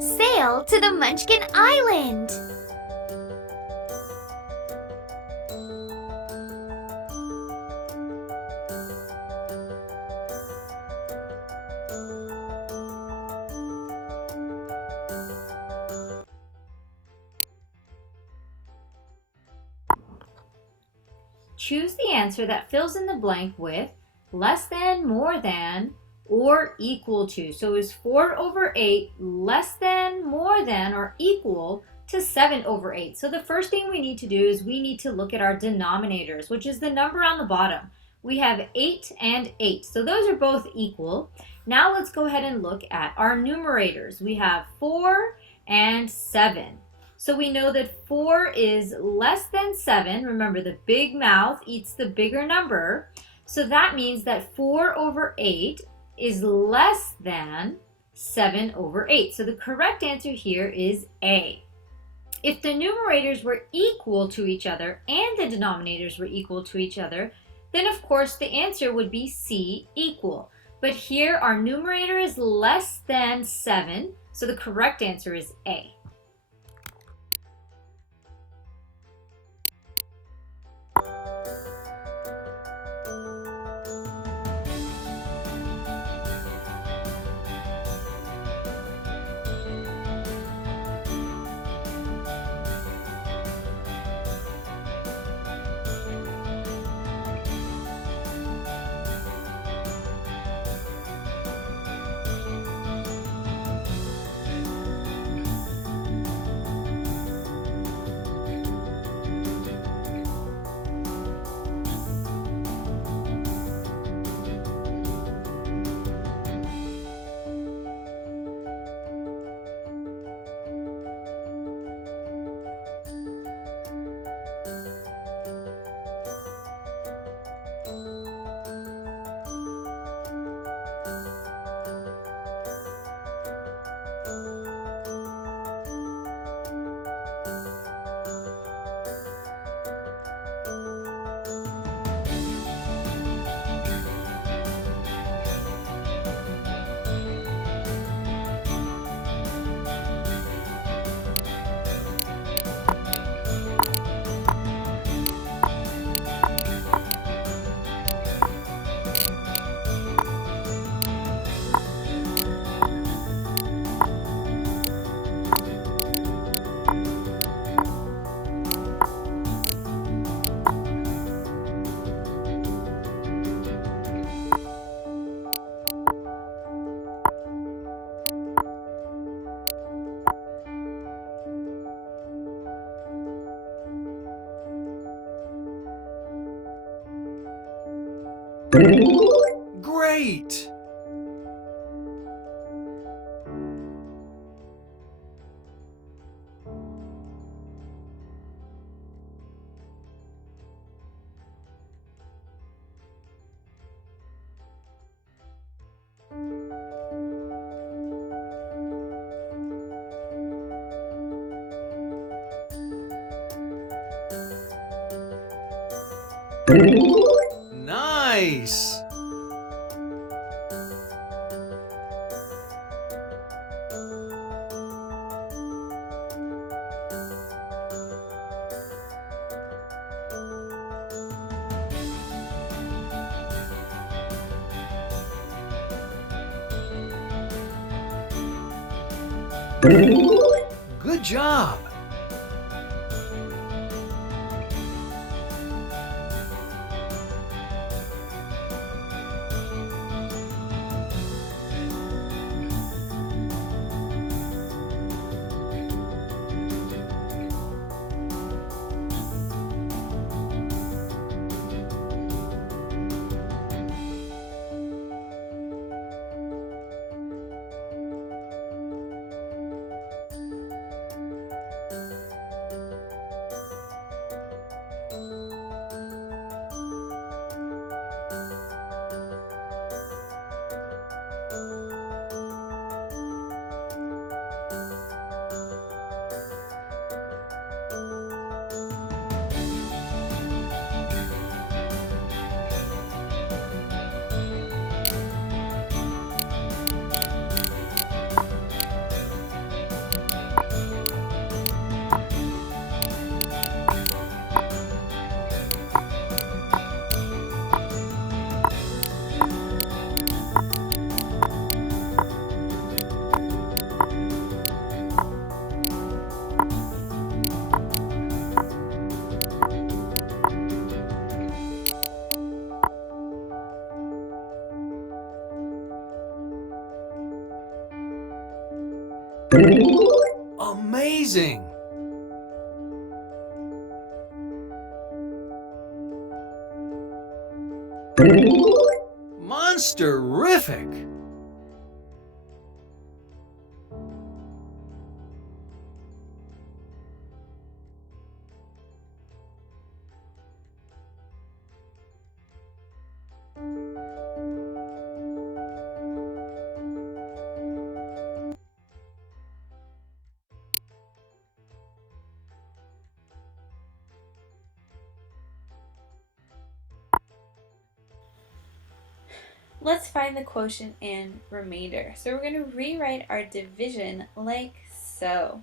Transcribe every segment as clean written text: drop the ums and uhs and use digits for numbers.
Sail to the Munchkin Island. Choose the answer that fills in the blank with less than, more than, or equal to. So is 4 over 8 less than, more than, or equal to 7 over 8? So the first thing we need to do is we need to look at our denominators, which is the number on the bottom. We have 8 and 8. So those are both equal. Now let's go ahead and look at our numerators. We have 4 and 7. So we know that 4 is less than 7. Remember, the big mouth eats the bigger number. So that means that 4 over 8 is less than 7 over 8. So the correct answer here is A. If the numerators were equal to each other and the denominators were equal to each other, then of course the answer would be C, equal. But here our numerator is less than 7, so the correct answer is A. Great! Nice! Good job! Amazing! Monster-rific! Let's find the quotient and remainder. So we're going to rewrite our division like so.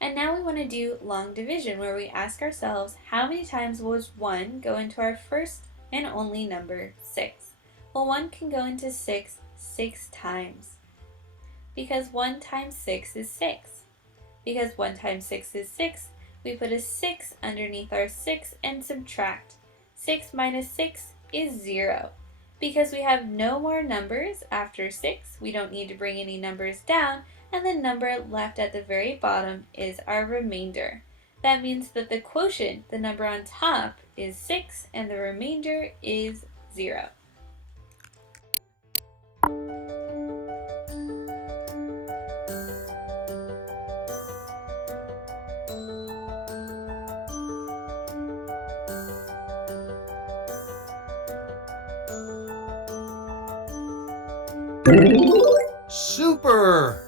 And now we want to do long division, where we ask ourselves, how many times will 1 go into our first and only number 6? Well, 1 can go into 6 times, because 1 times 6 is 6. Because 1 times 6 is 6, we put a 6 underneath our 6 and subtract. 6 minus 6 is 0. Because we have no more numbers after 6, we don't need to bring any numbers down, and the number left at the very bottom is our remainder. That means that the quotient, the number on top, is 6 and the remainder is 0. Super!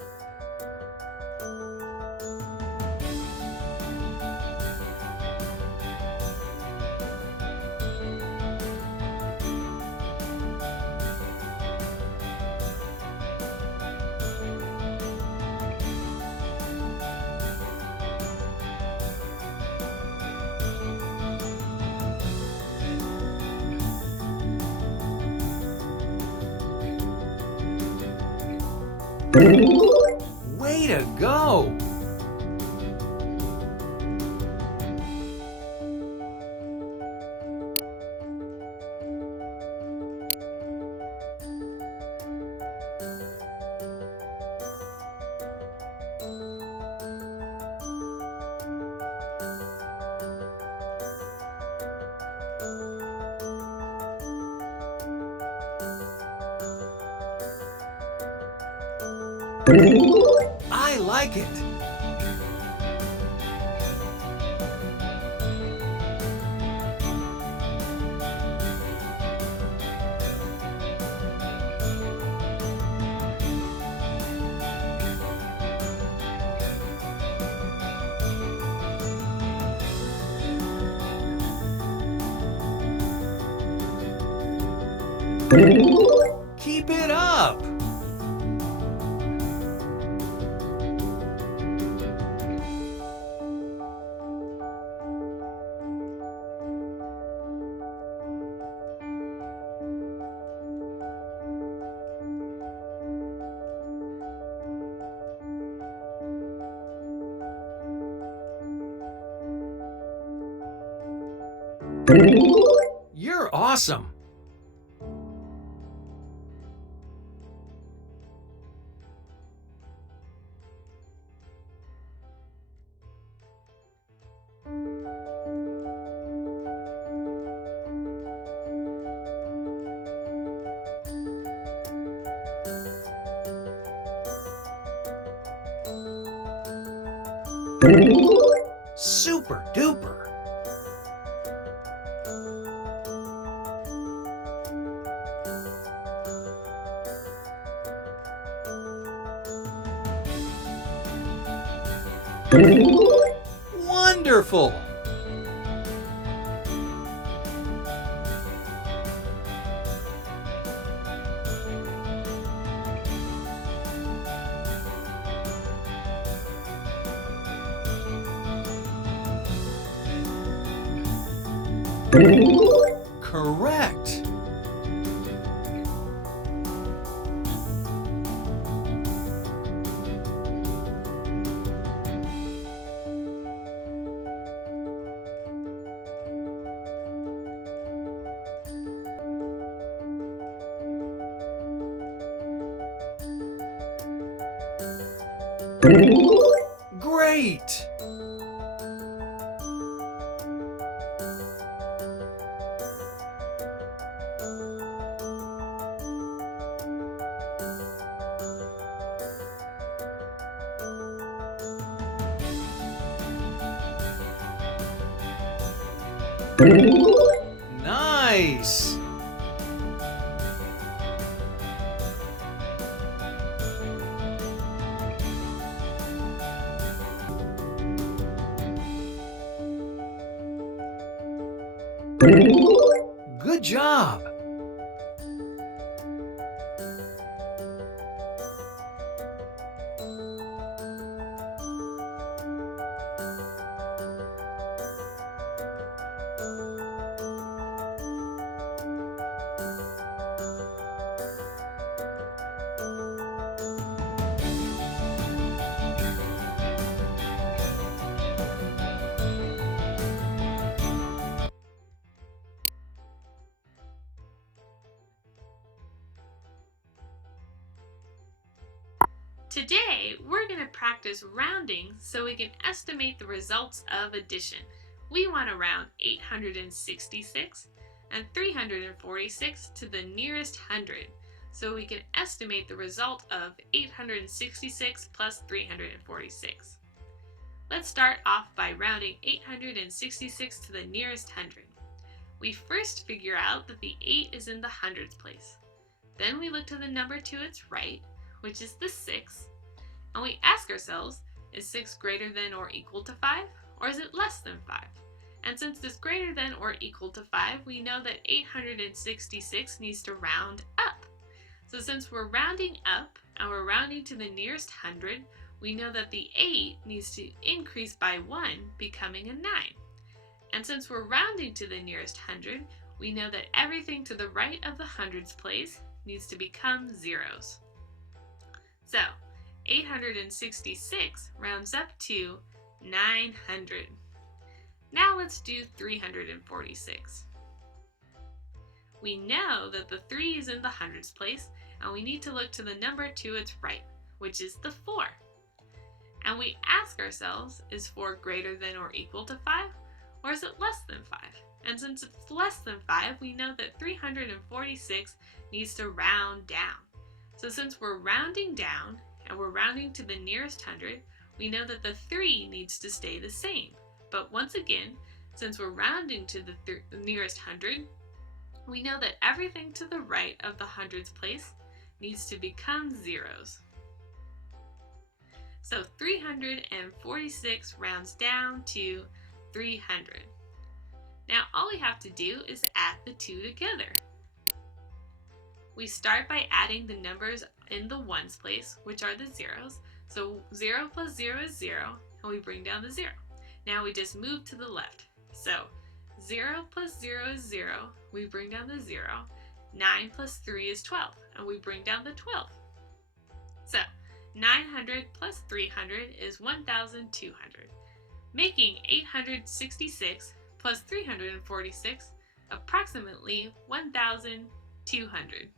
Way to go! I like it! Keep it up! You're awesome! Super duper! Wonderful! Correct! Great! Nice! Good job! Today, we're going to practice rounding so we can estimate the results of addition. We want to round 866 and 346 to the nearest hundred, so we can estimate the result of 866 plus 346. Let's start off by rounding 866 to the nearest hundred. We first figure out that the 8 is in the hundreds place. Then we look to the number to its right, which is the 6, and we ask ourselves, is 6 greater than or equal to 5, or is it less than 5? And since it's greater than or equal to 5, we know that 866 needs to round up. So since we're rounding up, and we're rounding to the nearest hundred, we know that the 8 needs to increase by 1, becoming a 9. And since we're rounding to the nearest hundred, we know that everything to the right of the hundreds place needs to become zeros. So, 866 rounds up to 900. Now let's do 346. We know that the 3 is in the hundreds place, and we need to look to the number to its right, which is the 4. And we ask ourselves, is 4 greater than or equal to 5, or is it less than 5? And since it's less than 5, we know that 346 needs to round down. So since we're rounding down, and we're rounding to the nearest hundred, we know that the 3 needs to stay the same. But once again, since we're rounding to the nearest hundred, we know that everything to the right of the hundreds place needs to become zeros. So 346 rounds down to 300. Now all we have to do is add the two together. We start by adding the numbers in the ones place, which are the zeros. So 0 plus 0 is 0, and we bring down the 0. Now we just move to the left. So 0 plus 0 is 0, we bring down the 0. 9 plus 3 is 12, and we bring down the 12. So 900 plus 300 is 1,200, making 866 plus 346 approximately 1,200.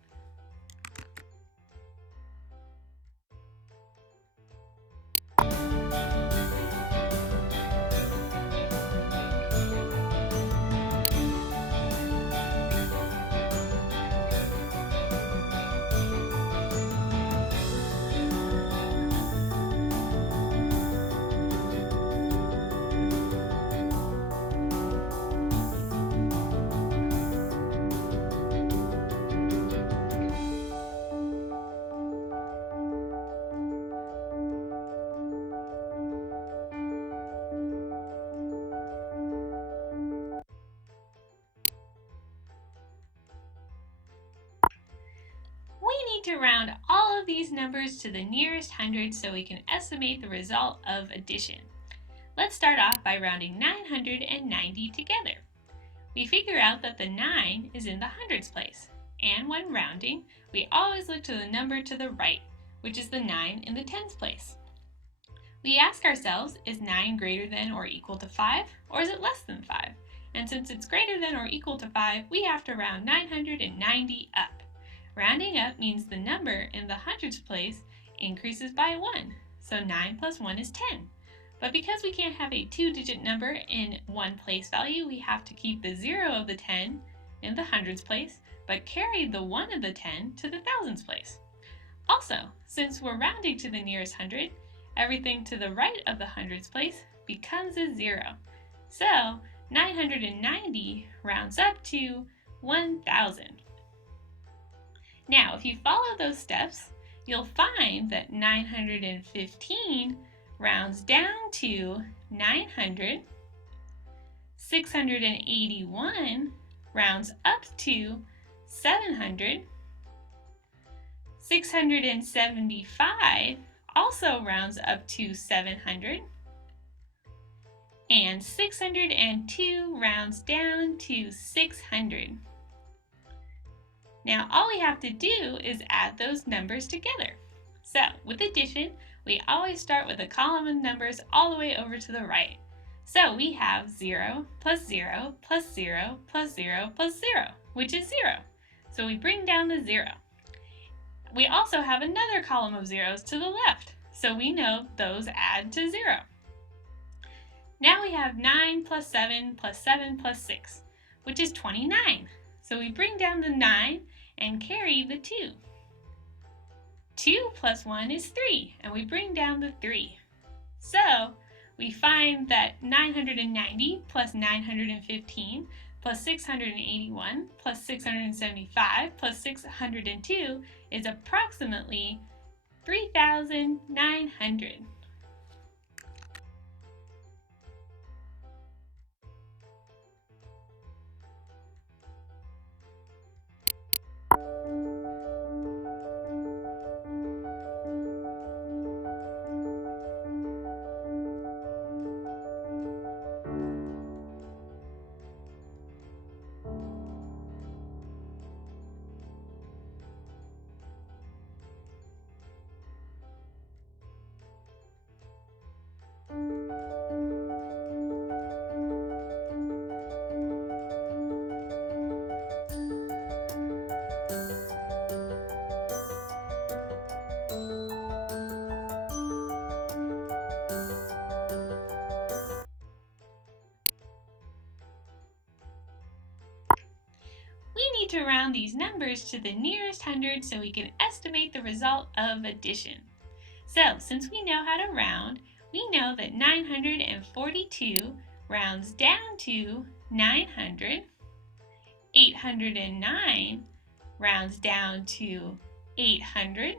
We need to round all of these numbers to the nearest hundred so we can estimate the result of addition. Let's start off by rounding 990 together. We figure out that the 9 is in the hundreds place, and when rounding, we always look to the number to the right, which is the 9 in the tens place. We ask ourselves, is 9 greater than or equal to 5, or is it less than 5? And since it's greater than or equal to 5, we have to round 990 up. Rounding up means the number in the hundreds place increases by 1. so 9 plus 1 is 10. But because we can't have a 2-digit number in one place value, we have to keep the 0 of the 10 in the hundreds place, but carry the 1 of the 10 to the thousands place. Also, since we're rounding to the nearest hundred, everything to the right of the hundreds place becomes a 0. So 990 rounds up to 1,000. Now, if you follow those steps, you'll find that 915 rounds down to 900, 681 rounds up to 700, 675 also rounds up to 700, and 602 rounds down to 600. Now all we have to do is add those numbers together. So with addition, we always start with a column of numbers all the way over to the right. So we have 0 plus 0 plus 0 plus 0 plus 0, which is 0. So we bring down the 0. We also have another column of zeros to the left, so we know those add to 0. Now we have 9 plus 7 plus 7 plus 6, which is 29. So we bring down the 9 and carry the 2. 2 plus 1 is 3, and we bring down the 3. So we find that 990 plus 915 plus 681 plus 675 plus 602 is approximately 3,900. We need to round these numbers to the nearest hundred so we can estimate the result of addition. So, since we know how to round, we know that 942 rounds down to 900, 809 rounds down to 800,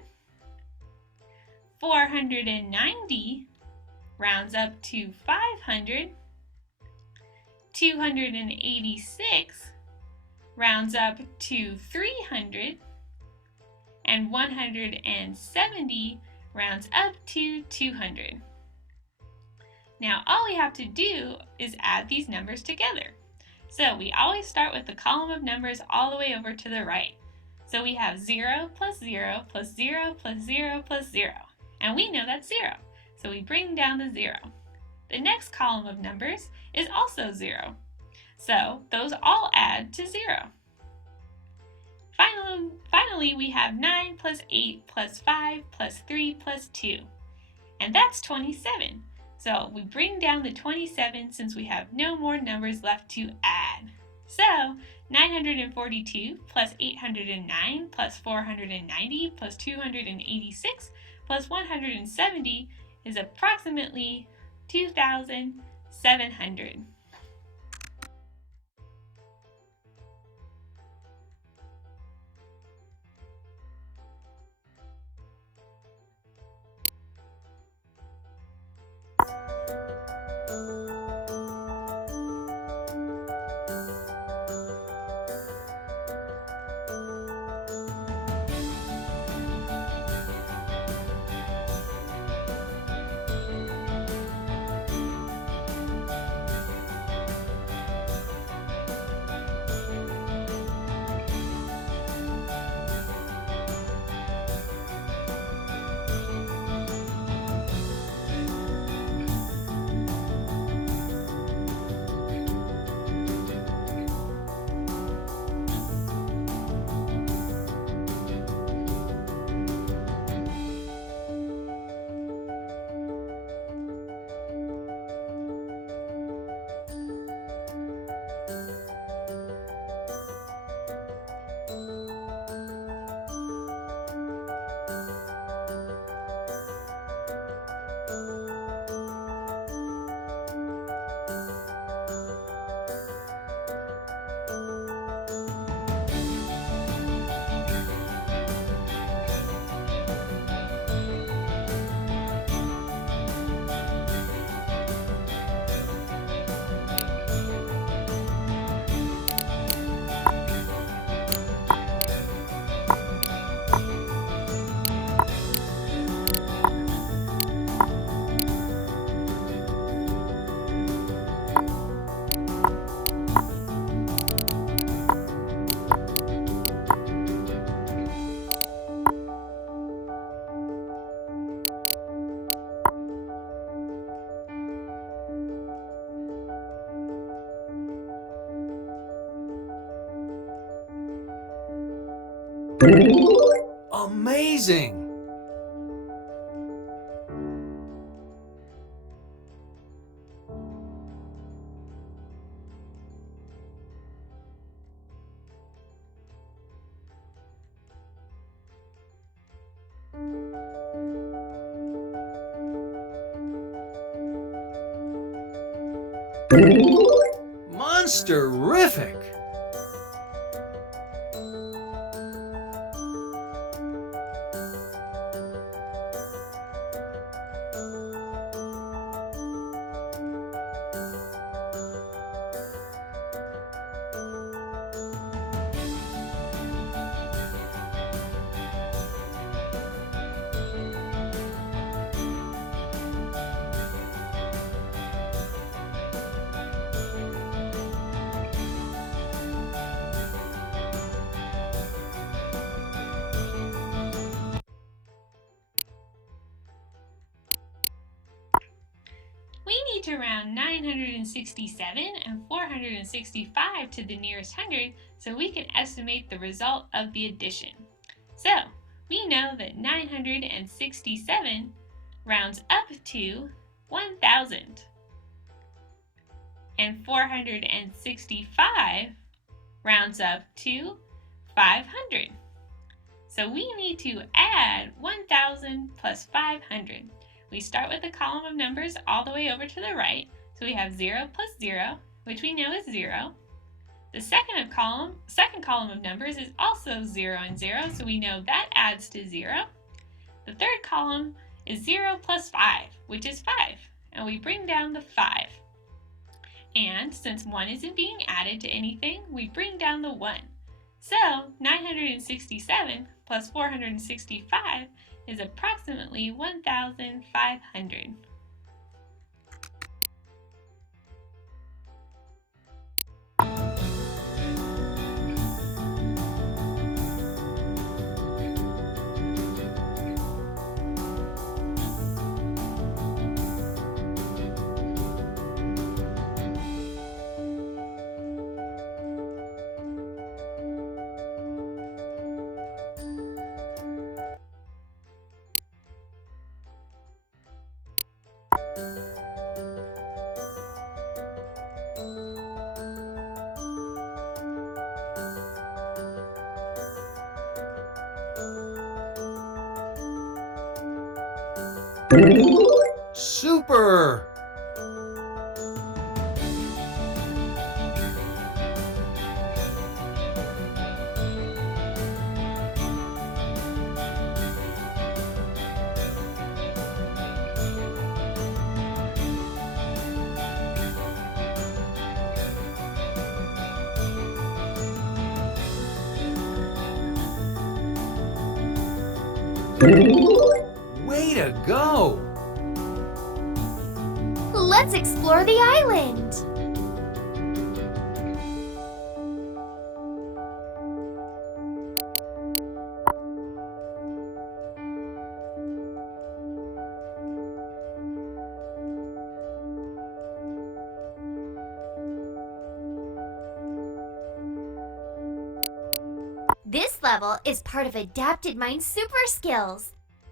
490 rounds up to 500, 286 rounds up to 300, and 170 rounds up to 200. Now all we have to do is add these numbers together. So we always start with the column of numbers all the way over to the right. So we have 0 plus 0 plus 0 plus 0 plus 0. And we know that's 0. So we bring down the 0. The next column of numbers is also 0. So those all add to 0. Finally, we have 9 plus 8 plus 5 plus 3 plus 2. And that's 27. So we bring down the 27 since we have no more numbers left to add. So 942 plus 809 plus 490 plus 286 plus 170 is approximately 2,700. Amazing! Monster-rific! We need to round 967 and 465 to the nearest hundred so we can estimate the result of the addition. So, we know that 967 rounds up to 1,000 and 465 rounds up to 500. So we need to add 1,000 plus 500. We start with the column of numbers all the way over to the right. So we have 0 plus 0, which we know is 0. The second column of numbers is also 0 and 0, so we know that adds to 0. The third column is 0 plus 5, which is 5, and we bring down the 5. And since 1 isn't being added to anything, we bring down the 1. So 967 plus 465 is approximately 1,500. Super! Way to go! Let's explore the island. This level is part of Adapted Mind Super Skills.